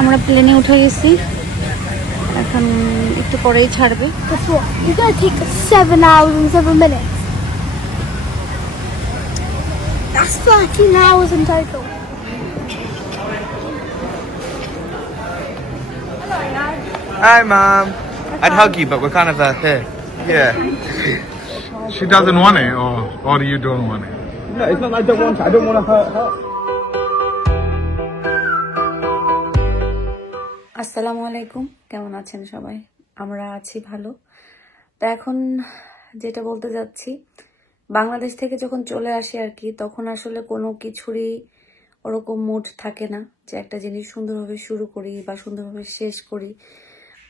আমরা প্লেনে উঠে গেছি, এখন একটু পরেই ছাড়বে। You gotta take 7 hours and 7 minutes. That's 13 hours in total. Hi, Mom. I'd hug you, but we're kind of here. Yeah. She doesn't want it, or you don't want it? No, it's not. I don't want it. I don't want to hurt her. আসসালামু আলাইকুম, কেমন আছেন সবাই? আমরা আছি ভালো। তো এখন যেটা বলতে যাচ্ছি, বাংলাদেশ থেকে যখন চলে আসি আর কি, তখন আসলে কোনো কিছুরই ওরকম মুড থাকে না যে একটা জিনিস সুন্দরভাবে শুরু করি বা সুন্দরভাবে শেষ করি,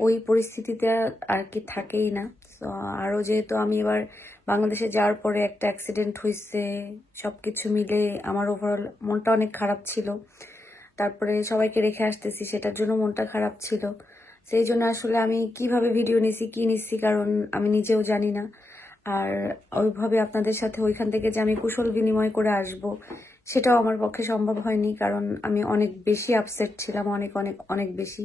ওই পরিস্থিতিতে আর কি থাকেই না। তো আরও যেহেতু আমি এবার বাংলাদেশে যাওয়ার পরে একটা অ্যাক্সিডেন্ট হয়েছে, সবকিছু মিলে আমার ওভারঅল মনটা অনেক খারাপ ছিল। তারপরে সবাইকে রেখে আসতেছি, সেটার জন্য মনটা খারাপ ছিল। সেই জন্য আসলে আমি কিভাবে ভিডিও নিছি কি নিছি, কারণ আমি নিজেও জানি না। আর ওইভাবে আপনাদের সাথে ওইখান থেকে যে আমি কুশল বিনিময় করে আসব, সেটাও আমার পক্ষে সম্ভব হয়নি, কারণ আমি অনেক বেশি আপসেট ছিলাম, অনেক অনেক অনেক বেশি।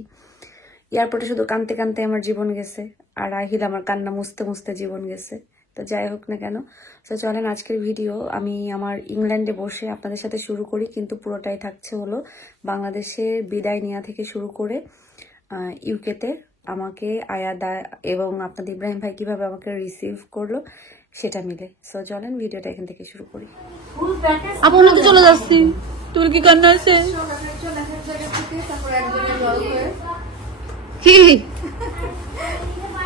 এয়ারপোর্টে শুধু কানতে কানতে আমার জীবন গেছে, আর আহিল আমার কান্না মুছতে মুছতে জীবন গেছে। তো যাই হোক না কেন, তো চলেন আজকের ভিডিও আমি আমার ইংল্যান্ডে বসে আপনাদের সাথে শুরু করি, কিন্তু পুরোটাই থাকছে হলো বাংলাদেশের বিদায় নেওয়া থেকে শুরু করে ইউকেতে আমাকে আয়াদা এবং আপনাদের ইব্রাহিম ভাই কিভাবে আমাকে রিসিভ করলো সেটা মিলে। সো চলেন ভিডিওটা এখান থেকে শুরু করি। আপনার তো চলে যাচ্ছি, তোর কি কান্না আছে?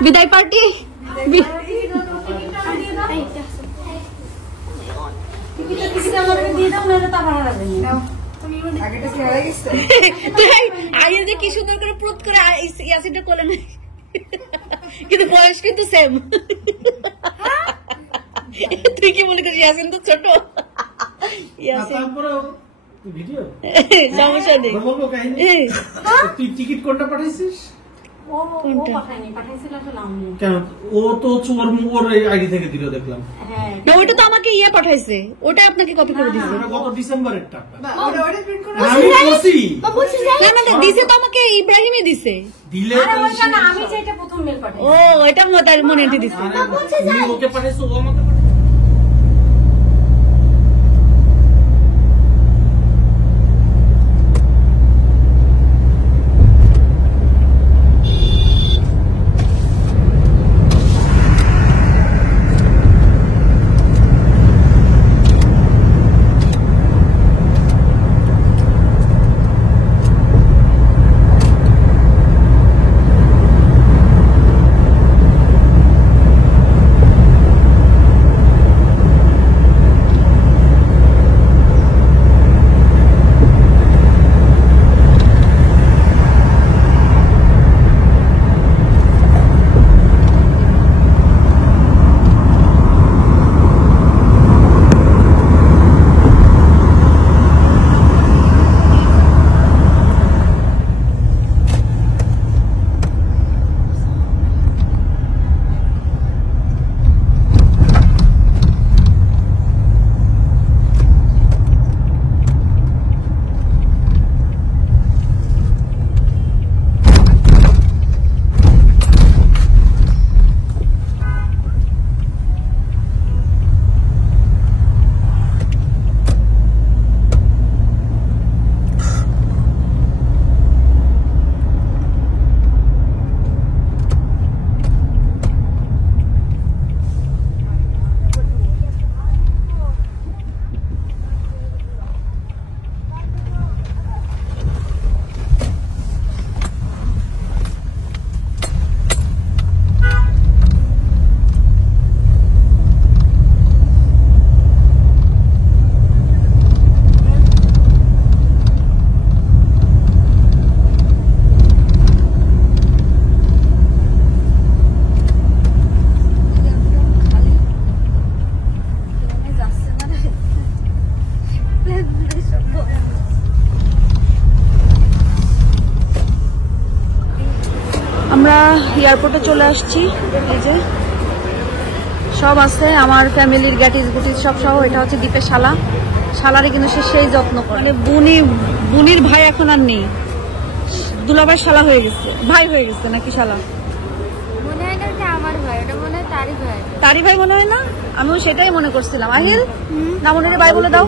বিদায় পার্টি কি সুন্দর করে প্রুত করে ইয়াসিনটা কোলে নেই, কিন্তু বয়স কিন্তু সেম। তুই কি মনে করিস ইয়াসিন তো ছোট? সমস্যা নেই। তুই টিকিট কোনটা পাঠাইছিস? ও তো ওর আইডি থেকে দিল দেখলাম। ওইটা তো আমাকে ইয়ে পাঠাইছে, ওটা আপনাকে কপি করে দিছে। গত ডিসেম্বরের টাকা দিছে তো আমাকে, ইব্রাহিমই দিছে। আমি যেটা প্রথম মেল পাঠাই, ও এটা মনে দিছে। ওকে পাঠাইছো, ও আমাকে আমরা এয়ারপোর্টে চলে আসছি। এই যে সব আছে আমার ফ্যামিলির গ্যাটিস গুটিস সব সহ। এটা হচ্ছে দীপের শালা, শালারে কিন্তু সে সেই যত্ন করে। মানে বুনির ভাই এখন আর নেই, দুলাভাই শালা হয়ে গেছে, ভাই হয়ে গেছে নাকি শালা? মনে হয় না যে আমার ভাই, ওটা মনে হয় তারই ভাই। তারই ভাই মনে হয় না? আমিও সেটাই মনে করছিলাম। আহিল নামনের ভাই বলে দাও।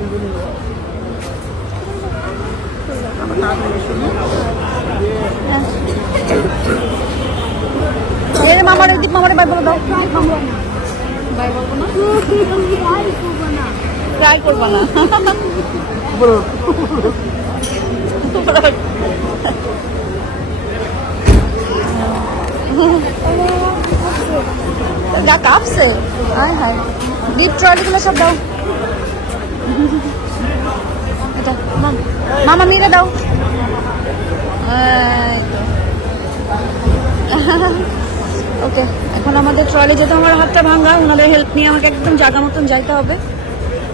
মামারে দীপ মামারে ভাই বলে দাও। ভাই বলবো না, ট্রাই করবো না। গা কাঁপছে। হায় হায়, দীপ ট্রলিগুলো সব দাও। এটা মামা মিলে দাও। ওকে, এখন আমাদের ট্রলি যেতে আমার হাতটা ভাঙা, ওনাদের হেল্প নিয়ে আমাকে একদম জায়গা মতন যাইতে হবে।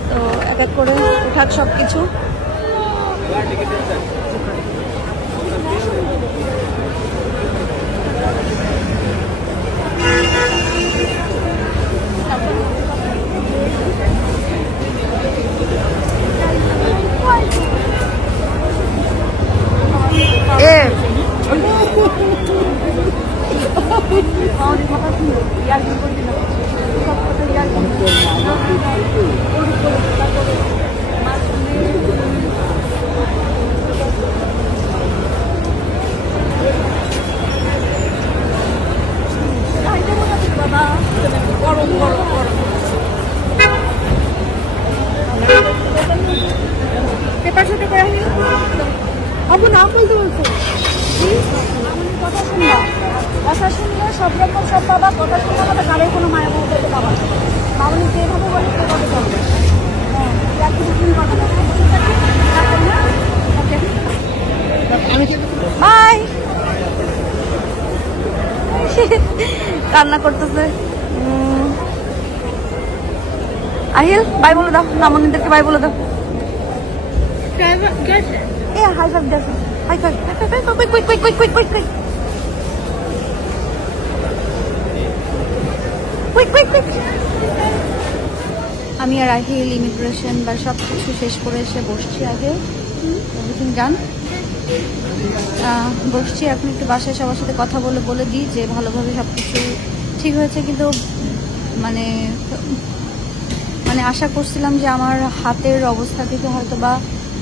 তো এক এক করে উঠাক সব কিছু। পেপার সাথে করে আপু না বলতে বলছো, কথা শুনবা, কথা শুনলে সব রকম সব পাবা, কথা শুনলে আমাদের গাড়ির কোনো মায়া মমতাতে পাবা। মামনি যেভাবে বলে সেভাবে চলবে। বাই। কান্না করতেছে। আহিল বাই বলে দাও, মামনিদেরকে বাই বলে দাও। Yeah, high five, Jesse. High five. Quick. আমি আর আহিল ইমিগ্রেশন বা সব কিছু শেষ করে এসে বসছি। আগে এভরিথিং ডান, বসছি। এখন একটু বাসায় সবার সাথে কথা বলে দিই যে ভালোভাবে সব কিছু ঠিক হয়েছে। কিন্তু মানে আশা করছিলাম যে আমার হাতের অবস্থা থেকে হয়তো বা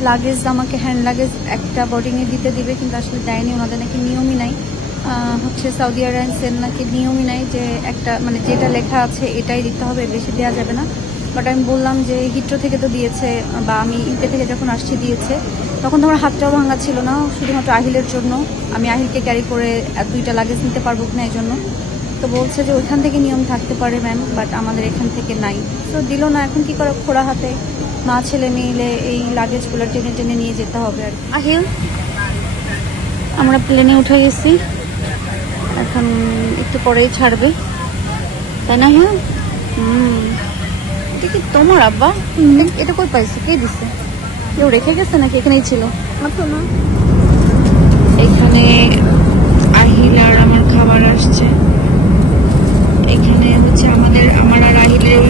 লাগেজ, আমাকে হ্যান্ড লাগেজ একটা বোর্ডিংয়ে দিতে দিবে, কিন্তু আসলে দেয়নি। ওনাদের নাকি নিয়মই নাই, হচ্ছে সৌদি এয়ারলাইন্সের নাকি নিয়মই নাই যে একটা মানে যেটা লেখা আছে এটাই দিতে হবে, বেশি দেওয়া যাবে না। বাট আমি বললাম যে হিট্রো থেকে তো দিয়েছে, বা আমি ইউকে থেকে যখন আসছি দিয়েছে, তখন তো আমার হাতটাও ভাঙা ছিল না, শুধুমাত্র আহিলের জন্য। আমি আহিলকে ক্যারি করে 2টা লাগেজ নিতে পারবো কিনা এই জন্য। তো বলছে যে ওইখান থেকে নিয়ম থাকতে পারে ম্যাম, বাট আমাদের এখান থেকে নাই। তো দিল না। এখন কি করে, খোড়া হাতে মা ছেলে মিলে এই লাগেজগুলো টেনে নিয়ে যেতে হবে। আর আহিল আমরা প্লেনে উঠে গেছি, এখন একটু পরেই ছাড়বে, তাই না? হ্যাঁ, এটা কি তোমার আব্বা? এটা কই পাইছো? কে দিছে? কেউ রেখে গেছে নাকি এখানেই ছিল? না, এখানে আহিল আর আমার খাবার আসছে। এখানে হচ্ছে আমার আর আহিলের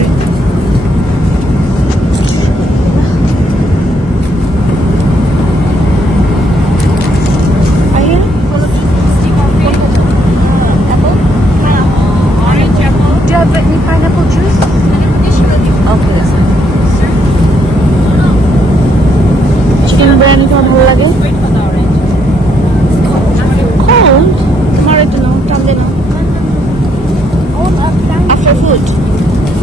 চিকেন বিরিয়ানি ভালো লাগে। তোমার একটু নাও, টান দে না। After food.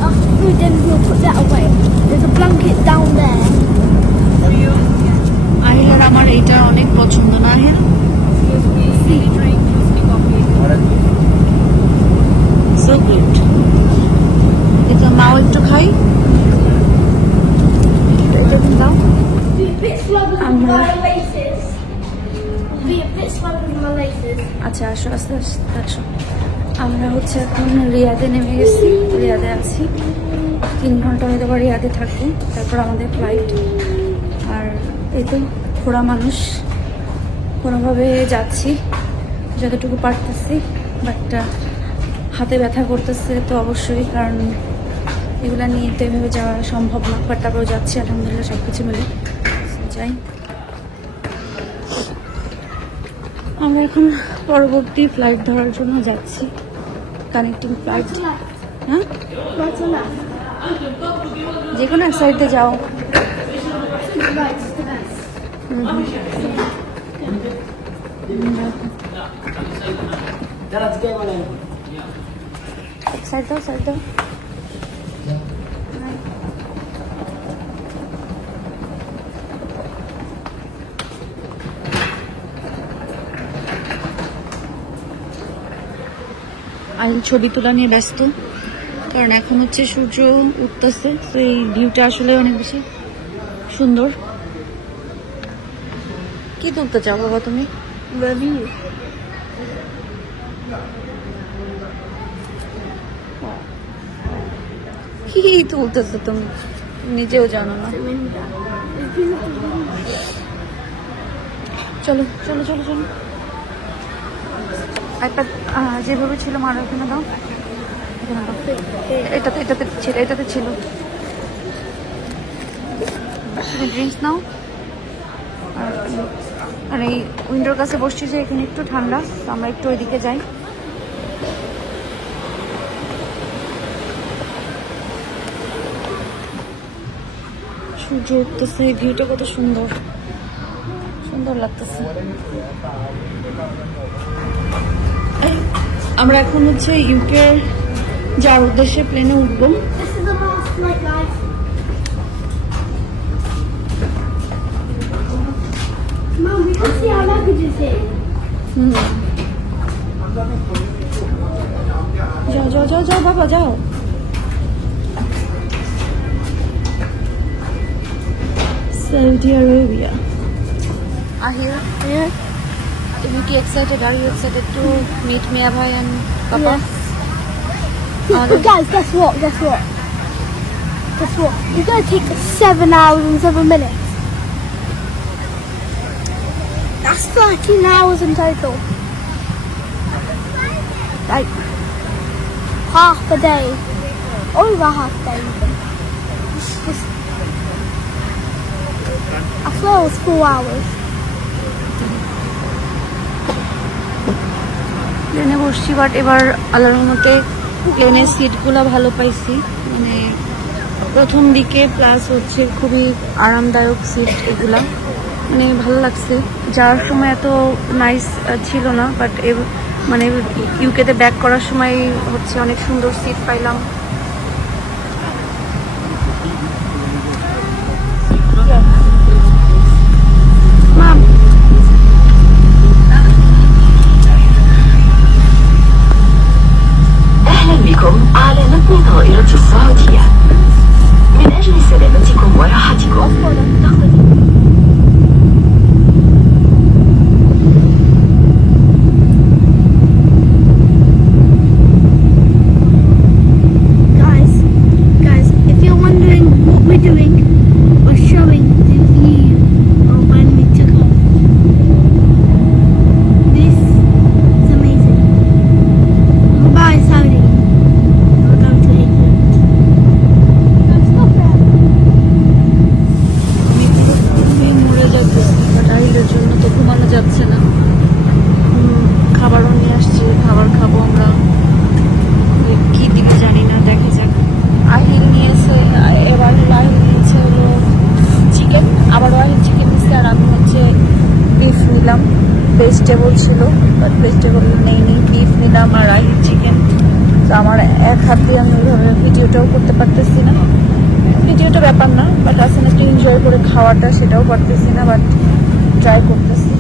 After food, then we'll put that away. There's a blanket down there. Ahil আর আমার এইটা অনেক পছন্দ না আহিল? So good. এটা মাও একটু খাই। এটা দাও। Be a bit slow with my laces. Be a bit slow with my laces. আচ্ছা, আসো আস্তে আসো। আমরা হচ্ছে এখন রিয়াদে নেমে গেছি, রিয়াদে আছি। 3 ঘন্টা হয়তো বা রিয়াদে থাকবো, তারপর আমাদের ফ্লাইট। আর এই তো ঘোড়া মানুষ, কোনোভাবে যাচ্ছি যতটুকু পারতেছি। বাট হাতে ব্যথা করতেছে তো অবশ্যই, কারণ এগুলা নিয়ে তো এভাবে যাওয়া সম্ভব না, বাট তারপরেও যাচ্ছি আলহামদুলিল্লাহ সব কিছু মিলে। যাই, আমরা এখন পরবর্তী ফ্লাইট ধরার জন্য যাচ্ছি, কানেক্টিং ফ্লাইট। হ্যাঁ, Right or left? যে কোনো এক সাইডে যাও। Right is the best. Side দাও, সাইড দাও। আহিল ছবি তোলা নিয়ে ব্যস্ত, কারণ এখন হচ্ছে সূর্য উঠতেছে, তো এই ভিউটা আসলে অনেক বেশি সুন্দর। কি তুলতে চাও বাবা তুমি? Review. কি তুলতেছো তুমি, নিজেও জানো না। চলো চলো চলো চলো, একটা যেভাবে ছিল মারা ওখানে দাও, এখানে দাও। এটাতে এটাতে ছিল, এটাতে ছিল। তুমি ড্রিঙ্কস নাও। আর এই উইন্ডোর কাছে বসছি যে এখানে একটু ঠান্ডা, তো আমরা একটু ওইদিকে যাই। সূর্য উঠতেছে, ভিউটা কত সুন্দর, সুন্দর লাগতেছে। আমরা এখন হচ্ছে ইউকে যাওয়ার উদ্দেশ্যে প্লেনে উঠবো। This is the last flight, guys. Mom, we can see our luggages here. যাও যাও যাও যাও বাবা যাও। Saudi Arabia. Ahir, Yeah. তুমি কি excited? Are you excited to meet Mia Bhai and Papa? Guys, guess what? Guess what? Guess what? We're going to take 7 hours and 7 minutes. That's 13 hours in total. Like, half a day. Over half a day even. Just, I swear it was 4 hours. প্লেনে বসছি, but এবার আল্লাহর রহমতে প্লেনের সিটগুলো ভালো পাইছি, মানে প্রথম দিকে, প্লাস হচ্ছে খুবই আরামদায়ক সিট এগুলা, মানে ভালো লাগছে। যাওয়ার সময় এত নাইস ছিল না, বাট মানে ইউকেতে ব্যাক করার সময় হচ্ছে অনেক সুন্দর সিট পাইলাম। أهلا بكم على متن طائرة السعودية. من أجل سلامتكم وراحتكم Guys, if you're wondering what we're doing, we're showing the view of when we took off. This is amazing. Goodbye, Saudi. We're going to England. Stop there. আমি মরে যাচ্ছি, বাট আহিলের জন্য তো ঘুমানো যাচ্ছে না। খাবারও নিয়ে আসছি, খাবার খাবো আমরা, কি দিকে জানি না, দেখা যাক। আহিল নিয়েছে, এবার আহিল নিয়েছে হলো চিকেন, আবারও আহিল চিকেন নিচ্ছে, আর আমি হচ্ছে বিফ নিলাম। ভেজিটেবল ছিল, বাট ভেজিটেবল নেই, বিফ নিলাম আর আহিল চিকেন। তো আমার এক হাত দিয়ে আমি ওইভাবে ভিডিওটাও করতে পারতেছি না। ভিডিওটা ব্যাপার না, বাট আসলে একটু এনজয় করে খাওয়াটা সেটাও পারতেছি না, বাট ট্রাই করতেছি।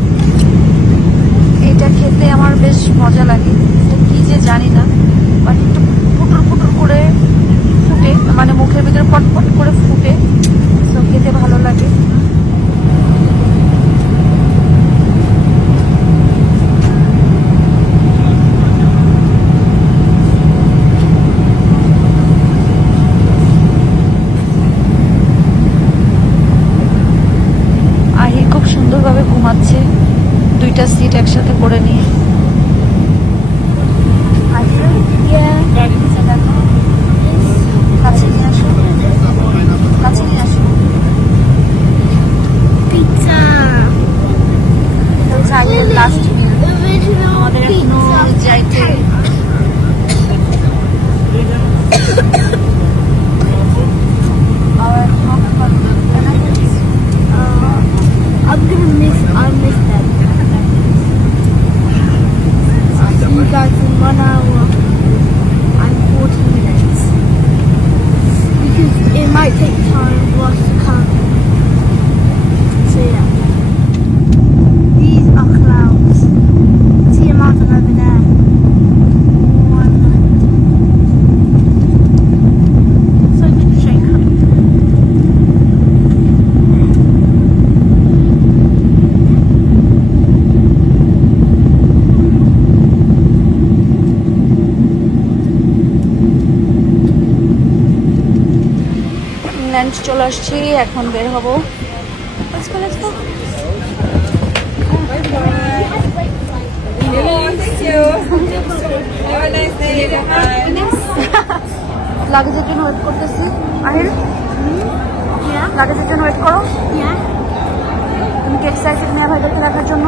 এটা খেতে আমার বেশ মজা লাগে, কি যে জানি না, বাট একটু পুটুর পুটুর করে ফুটে, মানে মুখের ভিতরে পটপট করে ফুটে, তো খেতে ভালো লাগে। আহিল খুব সুন্দরভাবে ঘুমাচ্ছে, দুইটা সিট একসাথে করে নিয়ে। Yeah. কাছে নিয়ে আসো। চলে আসছি, এখন বের হব। Let's go. লাগেজের জন্য ওয়েট করতেছি। আহিল, লাগেজের জন্য ওয়েট করো। তুমি কি এক্সাইটেড মিয়া ভাইদেরকে দেখার জন্য?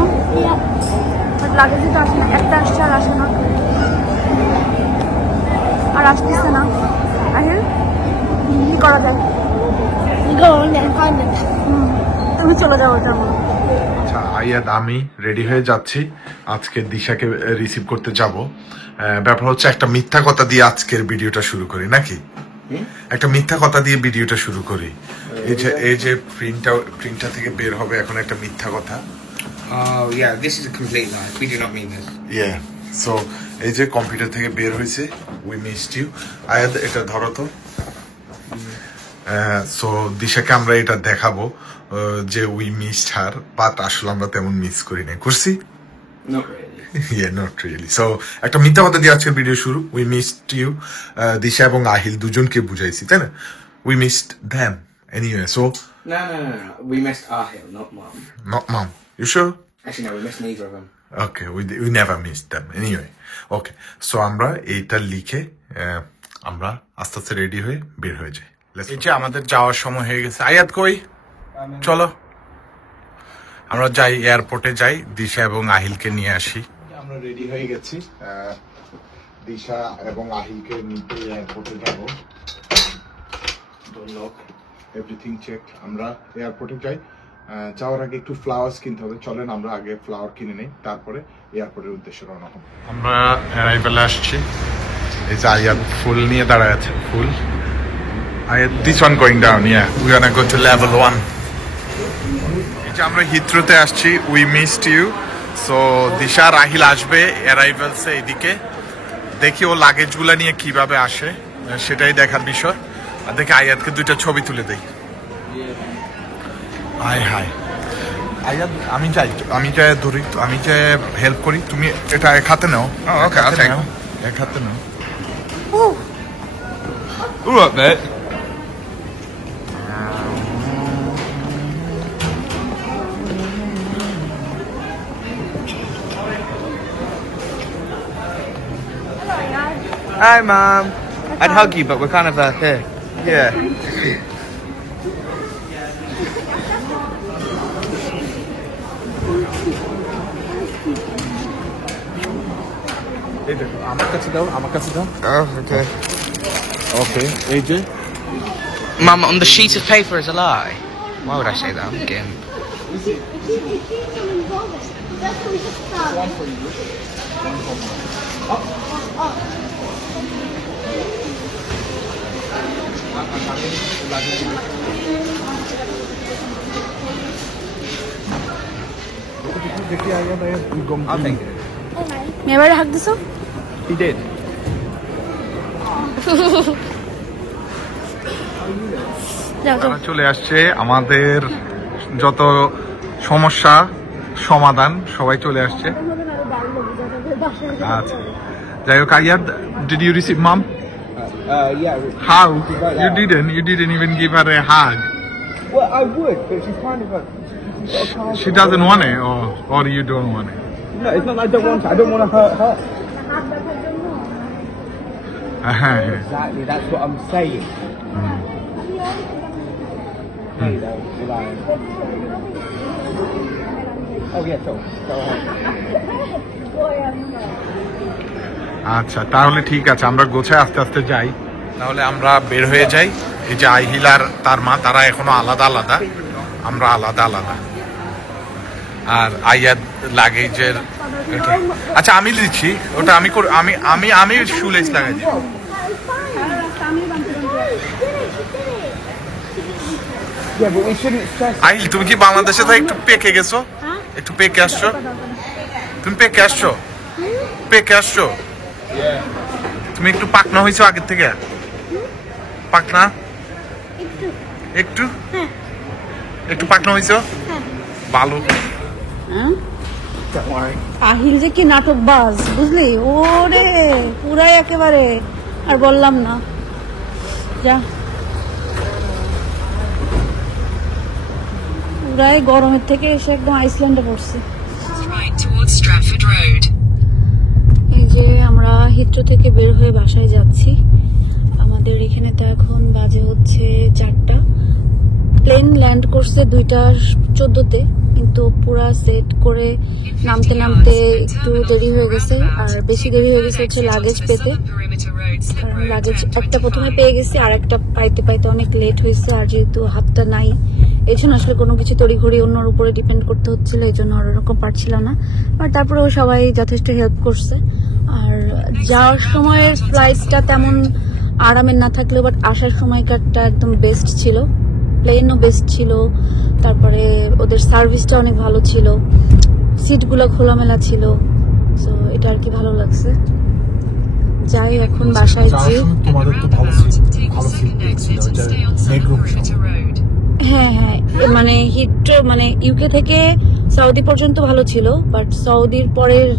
লাগেজে তো আসে না, একটা আসছে আর আসে না, আর আসতেছে না। আহিল, কি করা যায়? তুমি চলে যাও ওটার মধ্যে। আচ্ছা আয়াদ, আমি রেডি হয়ে যাচ্ছি, আজকে দিশাকে রিসিভ করতে যাব। ব্যাপার হচ্ছে একটা মিথ্যা কথা দিয়ে আজকের ভিডিওটা শুরু করি নাকি? একটা মিথ্যা কথা দিয়ে ভিডিওটা শুরু করি। এই যে প্রিন্টার থেকে বের হবে এখন একটা মিথ্যা কথা। Oh yeah, this is a complete lie. We do not mean this. Yeah, so এই যে কম্পিউটার থেকে বের হয়েছে, we missed you. আয়াদ, এটা ধরো তো। সো দিশাকে আমরা এটা দেখাবো যে উই মিসড হার, বাট আসলে আমরা তেমন মিস করি না, করছি? Not really. Yeah, not really. So একটা মিথ্যা কথা দিয়ে আজকের ভিডিও শুরু। We missed you. দিশা এবং আহিল দুজনকে বুঝাইছি, তাই না? We missed them anyway. So No. We missed Ahil, not Mom. not mom. You sure? Actually, no, we missed neither of them. Okay, we never missed them anyway. Okay, so আমরা এইটা লিখে আমরা আস্তে আস্তে রেডি হয়ে বের হয়ে যাই। এই যে আমাদের যাওয়ার সময় হয়ে গেছে। আয়াত কই? চলো আমরা যাই, এয়ারপোর্টে যাই, দিশা এবং আহিলকে নিয়ে আসি। আমরা রেডি হয়ে গেছি, দিশা এবং আহিলকে নিতে এয়ারপোর্টে যাব। Everything check. আমরা এয়ারপোর্টে যাই, যাওয়ার আগে একটু ফ্লাওয়ার্স কিনতে হবে। চলেন আমরা আগে ফ্লাওয়ার কিনে নেই, তারপরে এয়ারপোর্টের উদ্দেশ্যে রওনা হব। আমরা অ্যারাইভেলে আসছি। এই যে আয়াত ফুল নিয়ে দাঁড়ায় আছে, ফুল। আয়াত, this one going down, yeah we gonna go to level 1। এই যে আমরা হিথ্রোতে আসছি, উই মিসড ইউ। সো দিশা রাহিল আসবে অ্যারাইভেলসে এদিকে, দেখি ও লাগেজগুলো নিয়ে কিভাবে আসে, সেটাই দেখার বিষয়। আর দেখি আয়াতকে দুইটা ছবি তুলে দেই। হাই আয়াদ, আমি যাই ধরি, আমি যে হেল্প করি, তুমি এটা এক হাতে নাও। Okay, I'll take it. এক হাতে নাও। All right, mate. Hi, Mom. I'd hug you, but we're kind of here. Yeah. আমার কাছে দাও। Oh, okay. ওকে, এই যে Mum, on the sheet of paper is a lie. Why would I say that? I'm getting... I'll take it. মেয়েবারে হাত দিছো? He did. তারা চলে আসছে, আমাদের যত সমস্যা সমাধান সবাই চলে আসছে। আচ্ছা, যাই হোক, আয়াদ, did you receive mom? Yeah. How? You didn't even give her a hug. Well, I would, but she's kind of like... She doesn't want it, or you don't want it? No, it's not that I don't want it. I don't want to hurt her. Exactly, that's what I'm saying. There you go, you're lying. Oh yeah, so go ahead. আচ্ছা, তাহলে ঠিক আছে, আমরা গোছায় আস্তে আস্তে যাই, তাহলে আমরা বের হয়ে যাই। এই যে আহিল আর তার মা, তারা এখনো আলাদা আলাদা, আমরা আলাদা আলাদা। আর আয়াদ লাগেজের, আচ্ছা আমি দিচ্ছি ওটা, আমি শুলেস লাগাই দিই। আহিল, তুমি কি বাংলাদেশে তো একটু পেকে গেছো? একটু পেকে আসছো? তুমি পেকে আসছো? তুমি একটু পাকনা হয়েছো আগের থেকে? পাকনা একটু পাকনা হয়েছো? ভালো। আহিল যে কি নাটক বাজ, বুঝলি? ওরে পুরাই একেবারে, আর বললাম না। যা পুরাই গরমের থেকে এসে একদম আইসল্যান্ডে পড়ছে। Right towards Stratford Road. এই যে আমরা হিথ্রো থেকে বের হয়ে বাসায় যাচ্ছি। আমাদের এখানে তো এখন বাজে হচ্ছে 4টা। প্লেন ল্যান্ড করছে 2:14-তে, কিন্তু পুরা সেট করে নামতে নামতে একটু দেরি হয়ে গেছে। আর বেশি দেরি হয়ে গেছে হচ্ছে লাগেজ পেতে, কারণ লাগেজ একটা প্রথমে পেয়ে গেছি, আর একটা পাইতে পাইতে অনেক লেট হয়েছে। আর যেহেতু হাতটা নাই, এই জন্য আসলে কোনো কিছু তড়িঘড়ি অন্যর উপরে ডিপেন্ড করতে হচ্ছিল, এই জন্য আর ওরকম পারছিলাম না। বাট তারপরেও সবাই যথেষ্ট হেল্প করছে। আর যাওয়ার সময়ের ফ্লাইটটা তেমন আরামের না থাকলেও বাট আসার সময়কারটা একদম বেস্ট ছিল। প্লেনও বেস্ট ছিল, তারপরে ওদের সার্ভিসটা অনেক ভালো ছিল, সিটগুলো খোলামেলা ছিল। সো এটা আর কি ভালো লাগছে। যাই এখন বাসায় যে তোমাদের তো ভালো সিট ছিল, বেডরুম হ্যাঁ হ্যাঁ, মানে হিথ্রো মানে ইউকে থেকে সৌদি পর্যন্ত ভালো ছিল, বাট সৌদির পরের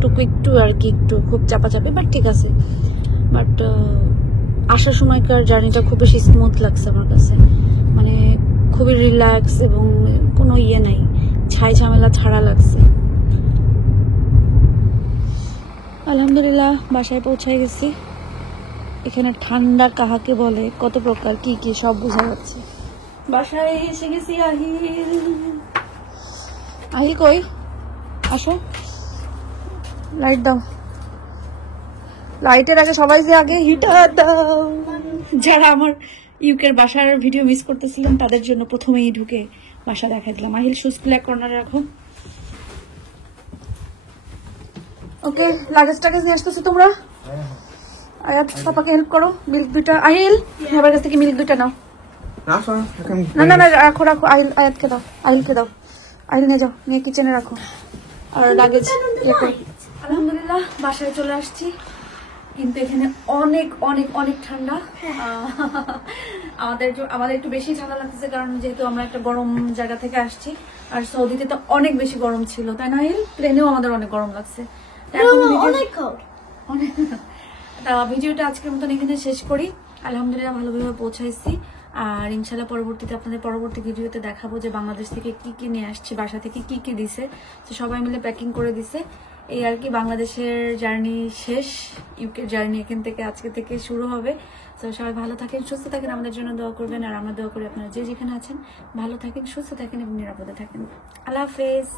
টুকু একটু আর কি একটু খুব চাপাচাপি, বাট ঠিক আছে। বাট আসার সময়কার জার্নিটা খুব বেশি স্মুথ লাগছে আমার কাছে, মানে খুবই রিল্যাক্স এবং কোনো ইয়ে নাই, ছাই ঝামেলা ছাড়া লাগছে। আলহামদুলিল্লাহ বাসায় পৌঁছে গেছি। এখানে ঠান্ডা কাহাকে বলে, কত প্রকার কি কি সব বোঝা যাচ্ছে। বাসায় এসে গেছি। আহিল কই? আসো, লাইট দাও। লাইটের আগে সবাই যে আগে হিটার দাও। যারা আমার ইউকের বাসার ভিডিও মিস করতেছিলেন তাদের জন্য প্রথমেই ঢুকে বাসা দেখা দিলাম। আহিল সুস্কুল এক কর্নারে রাখো। ওকে, লাগেজ টাগেজ নিয়ে আসতেছো তোমরা? আয়াত পাপাকে হেল্প করো। মিল্ক 2টা। আহিল আমার কাছ থেকে মিল্ক 2টা নাও। না না না, রাখো রাখো। আয়াতকে দাও, আহিলকে দাও। আহিল নিয়ে যাও, নিয়ে কিচেনে রাখো। আর লাগেজ ইয়ে করো। আলহামদুলিল্লাহ বাসায় চলে আসছি, কিন্তু এখানে অনেক অনেক অনেক ঠান্ডা। আমাদের একটু বেশি ঠান্ডা লাগতেছে, কারণ যেহেতু আমরা একটা গরম জায়গা থেকে আসছি। আর সৌদিতে তো অনেক বেশি গরম ছিল, তাই না আহিল? প্লেনেও আমাদের অনেক গরম লাগছে। ভিডিওটা আজকের মতন এখানে শেষ করি। আলহামদুলিল্লাহ ভালোভাবে পৌঁছাইছি। আর ইনশাল্লাহ পরবর্তীতে আপনাদের পরবর্তী ভিডিওতে দেখাবো যে বাংলাদেশ থেকে কি কি নিয়ে আসছি, বাসা থেকে কি কি দিছে, তো সবাই মিলে প্যাকিং করে দিছে। এই আর কি, বাংলাদেশের জার্নি শেষ, ইউকে জার্নি এখান থেকে আজকে থেকে শুরু হবে। তো সবাই ভালো থাকেন, সুস্থ থাকেন, আমাদের জন্য দোয়া করবেন। আর আমরা দোয়া করি আপনারা যে যেখানে আছেন ভালো থাকেন, সুস্থ থাকেন এবং নিরাপদে থাকেন। আল্লাহ হাফেজ।